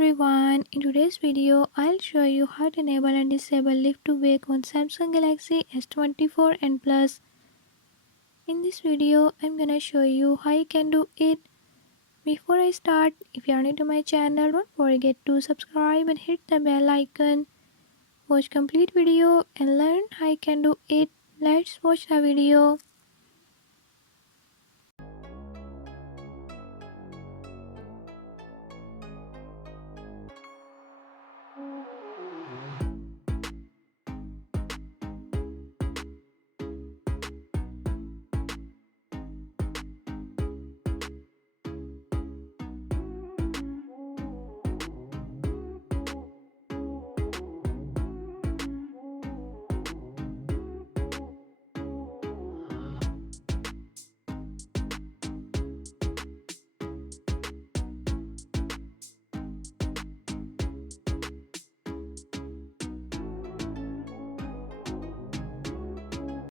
everyone, in today's video I'll show you how to enable and disable lift to wake on Samsung Galaxy S24 and Plus. In this video I'm gonna show you how you can do it. Before I start, if you are new to my channel, don't forget to subscribe and hit the bell icon. Watch complete video and learn how you can do it. Let's watch the video.